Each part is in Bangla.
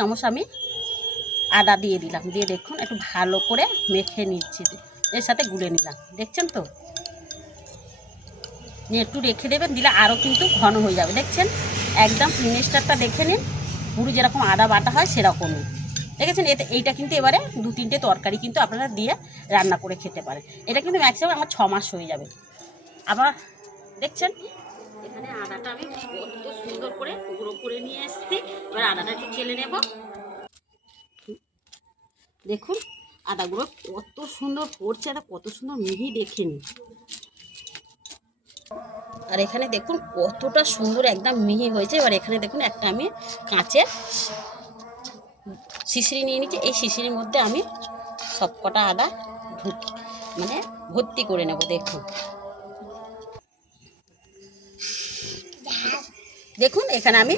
চামচ আমি আদা দিয়ে দিলাম, দিয়ে দেখুন একটু ভালো করে মেখে নিচ্ছি, এর সাথে গুলে নিলাম। দেখছেন তো, নিয়ে একটু রেখে দেবেন, দিলে আরও কিন্তু ঘন হয়ে যাবে। দেখছেন একদম মিক্সচারটা দেখে নিন, পুরো যেরকম আদা বাটা হয় সেরকমই। দেখেছেন, এইটা কিন্তু এবারে 2-3টে তরকারি কিন্তু আপনারা দিয়ে রান্না করে খেতে পারেন। এটা কিন্তু ম্যাক্সিমাম আমার 6 মাস হয়ে যাবে। আবার দেখছেন এখানে আদাটা আমি কত সুন্দর করে গুঁড়ো করে নিয়ে এসেছি। এবার আদাটা একটু চেলে নেব। দেখুন আদাগুলো কত সুন্দর পড়ছে, আর কত সুন্দর মিহি দেখে নিন। আর এখানে দেখুন কতটা সুন্দর একদম মিহি হয়েছে। এবার এখানে দেখুন একটা আমি কাঁচের শিশিরি নিয়ে নিচ্ছি। এই শিশিরির মধ্যে আমি সবকটা আদা মানে ভর্তি করে নেব। দেখুন এখানে আমি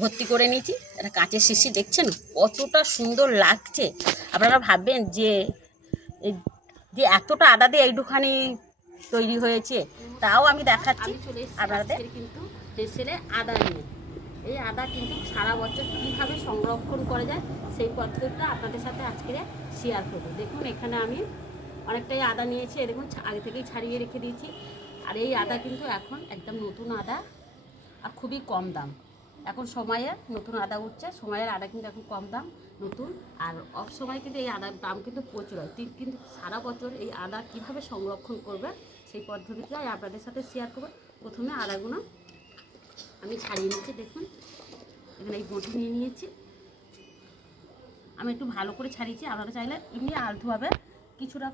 ভর্তি করে নিয়েছি। এটা কাঁচের শিশি, দেখছেন কতটা সুন্দর লাগছে। আপনারা ভাববেন যে এতটা আদা দিয়ে এইটুখানি তৈরি হয়েছে। তাও আমি দেখাচ্ছি আপনাদের কিন্তু দেশে আদা নিয়ে। এই আদা কিন্তু সারা বছর কীভাবে সংরক্ষণ করা যায় সেই পদ্ধতিটা আপনাদের সাথে আজকে শেয়ার করব। দেখুন এখানে আমি অনেকটাই আদা নিয়েছি, দেখুন আগে থেকেই ছাড়িয়ে রেখে দিয়েছি। আর এই আদা কিন্তু এখন একদম নতুন আদা, আর খুবই কম দাম। এখন সময়ে নতুন আদা উঠছে, সময়ের আদা কিন্তু এখন কম দাম নতুন। আর অফ সময় কিন্তু এই আদার দাম কিন্তু প্রচুর হয়। কিন্তু সারা বছর এই আদা কীভাবে সংরক্ষণ করবে সেই পদ্ধতিটাই আপনাদের সাথে শেয়ার করব। প্রথমে আদাগুলো আমি ছাড়িয়ে নিচ্ছি। দেখুন এখানে এই বটি নিয়ে নিয়েছি, আমি একটু ভালো করে ছাড়িয়েছি। আপনারা চাইলে এমনি আলতুভাবে কিছুটা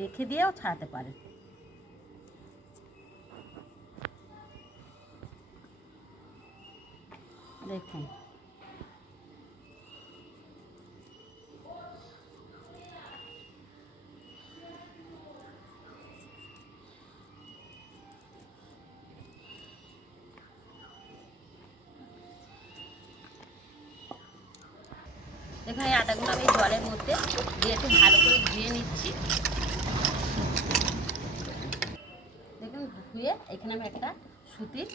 রেখে দিয়েও ছাড়াতে পারেন। দেখুন দেখুন এই আদাগুলো আমি জলের মধ্যে দিয়ে একটু ভালো করে ধুয়ে নিচ্ছি। দেখুন ধুয়ে এখানে আমি একটা সুতির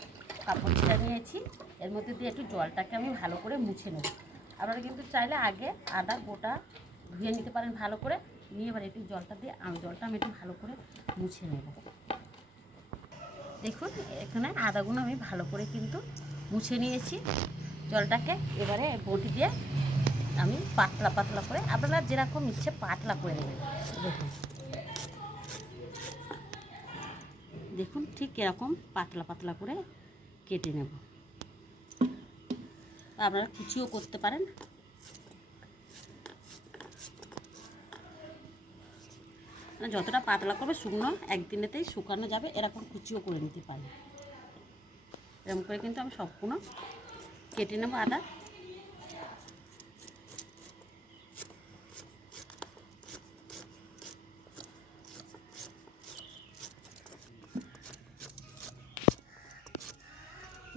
কাপড় ছেড়ে নিয়েছি, এর মধ্যে দিয়ে একটু জলটাকে আমি ভালো করে মুছে নেব। আপনারা কিন্তু চাইলে আগে আদা গোটা ধুয়ে নিতে পারেন ভালো করে, নিয়ে এবার একটু জলটা দিয়ে জলটা আমি একটু ভালো করে মুছে নেব। দেখুন এখানে আদাগুলো আমি ভালো করে কিন্তু মুছে নিয়েছি জলটাকে। এবারে বটি দিয়ে আমি পাতলা পাতলা করে, আপনারা যেরকম ইচ্ছে পাতলা করে নেবেন। দেখুন ঠিক এরকম পাতলা পাতলা করে কেটে নেব। আপনারা কুচিও করতে পারেন। যতটা পাতলা করবে শুকনো একদিনেতেই শুকানো যাবে, এরকম কুচিও করে নিতে পারেন। এরকম করে কিন্তু আমি সবগুলো কেটে নেব আদা।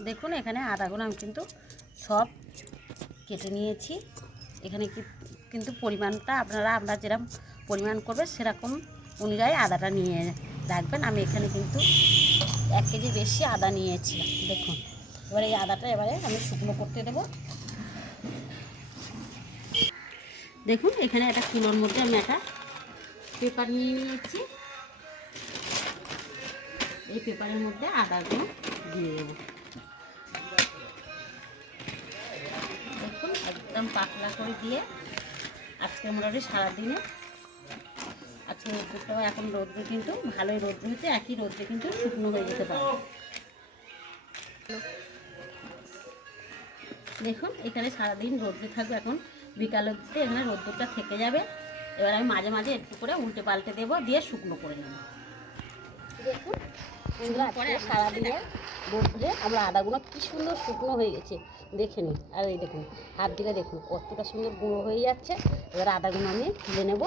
দেখুন এখানে আদাগুলো আমি কিন্তু সব কেটে নিয়েছি। এখানে কিন্তু পরিমাণটা আপনারা যেরকম পরিমাণ করবে সেরকম অনুযায়ী আদাটা নিয়ে রাখবেন। আমি এখানে কিন্তু 1 কেজি বেশি আদা নিয়েছিলাম। দেখুন এবারে এই আদাটা এবারে আমি শুকনো করতে দেব। দেখুন এখানে একটা কিলোর মধ্যে আমি একটা পেপার নিয়ে নিয়েছি, এই পেপারের মধ্যে আদাগুলো দিয়ে দেবো। দেখুন একদম পাতলা করে দিয়ে আজকে মোটামুটি সারাদিনে, আজকে রোদ্রটা এখন রোদ্র কিন্তু ভালোই রোদ্র হচ্ছে, একই রোদ্রে কিন্তু শুকনো হয়ে যেতে পারে। দেখুন এখানে সারাদিন রোদ্রে থাকবে, এখন বিকাল অবধি এখানে রোদ্রটা থেকে যাবে। এবার আমি মাঝে মাঝে একটু করে উল্টে পাল্টে দেবো, দিয়ে শুকনো করে নেব। দেখুন পরে সারাদিনে রোদ্রে আমরা আদাগুলো কি সুন্দর শুকনো হয়ে গেছে দেখে নিন। আর এই দেখুন হাত দিলে দেখুন কতটা সুন্দর গুঁড়ো হয়ে যাচ্ছে। এবার আদাগুলো আমি তুলে নেব।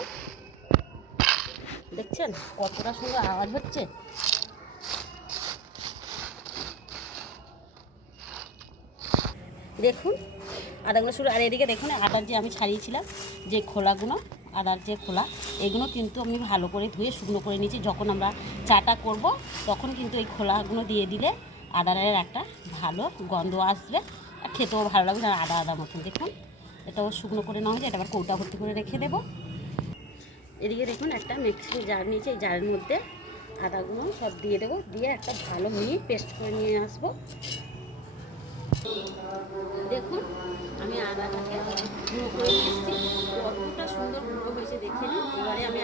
দেখছেন কতটা সুন্দর আওয়াজ হচ্ছে। দেখুন আদাগুলো শুরু। আর এদিকে দেখুন আদার যে আমি ছাড়িয়েছিলাম যে খোলাগুলো, আদার যে খোলা, এগুলো কিন্তু আমি ভালো করে ধুয়ে শুকনো করে নিয়েছি। যখন আমরা চাটা করব তখন কিন্তু এই খোলাগুলো দিয়ে দিলে আদারের একটা ভালো গন্ধ আসবে, আর খেতেও ভালো লাগবে না, আদা আদা মতন। দেখুন এটাও শুকনো করে নেওয়া হয়েছে, এটা আবার কৌটা ভর্তি করে রেখে দেবো। এদিকে দেখুন একটা মিক্সিং জার নিয়েছে, এই জারের মধ্যে আদাগুলো সব দিয়ে দেবো, দিয়ে একটা ভালো মিহি পেস্ট করে নিয়ে আসবো। দেখুন আমি আদাটাকে গুঁড়ো করে নিয়ে এসেছি, কতটা সুন্দর গুঁড়ো হয়েছে দেখে নিন। এবারে আমি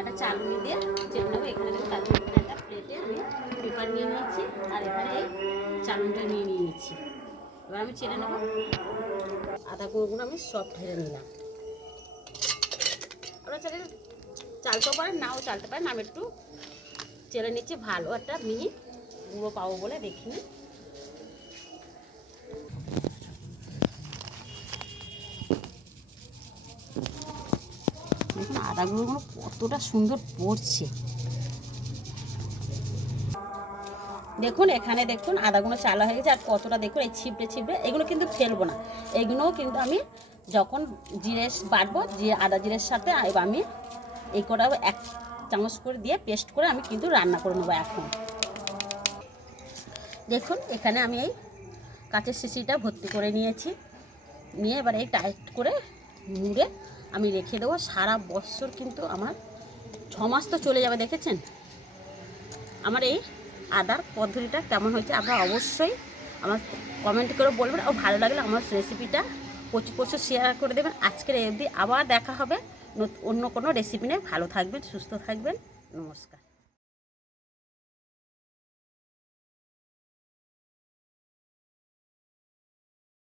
একটা চালনি দিয়ে চেপে নেবো। এখানে দেখুন তার জন্য একটা প্লেটে আমি পেপার নিয়ে নিয়েছি, আর এখানে এই চালনিটা নিয়ে নিয়েছি। এবার আমি চেলে নেবো। আদা গুঁড়োগুলো আমি সব ঢেলে নিলাম। আপনারা চাইলে চালতেও পারেন, নাও চালতে পারেন। আমি একটু চেলে নিচ্ছি, ভালো একটা মিহি গুঁড়ো পাবো বলে দেখিনি। দেখুন আদাগুলো কতটা সুন্দর পড়ছে। দেখুন এখানে দেখুন আদাগুলো চালা হয়ে গেছে, আর কতটা দেখুন এই ছিপড়ে ছিপড়ে, এগুলো কিন্তু ফেলবো না। এইগুলোও কিন্তু আমি যখন জিরে বাটবো, আদা জিরের সাথে আমি এই কটা 1 চামচ করে দিয়ে পেস্ট করে আমি কিন্তু রান্না করে নেবো। এখন দেখুন এখানে আমি এই কাঁচের শিশিটা ভর্তি করে নিয়েছি, নিয়ে এবার এই টাইট করে মুড়ে আমি রেখে দেবো। সারা বছর কিন্তু আমার 6 মাস তো চলে যাবে। দেখেছেন আমার এই আদার পদ্ধতিটা কেমন হয়েছে আপনারা অবশ্যই আমার কমেন্ট করে বলবেন, ও ভালো লাগলে আমার রেসিপিটা প্রচুর শেয়ার করে দেবেন। আজকের এই অবধি, আবার দেখা হবে অন্য কোনো রেসিপি নিয়ে। ভালো থাকবেন, সুস্থ থাকবেন, নমস্কার।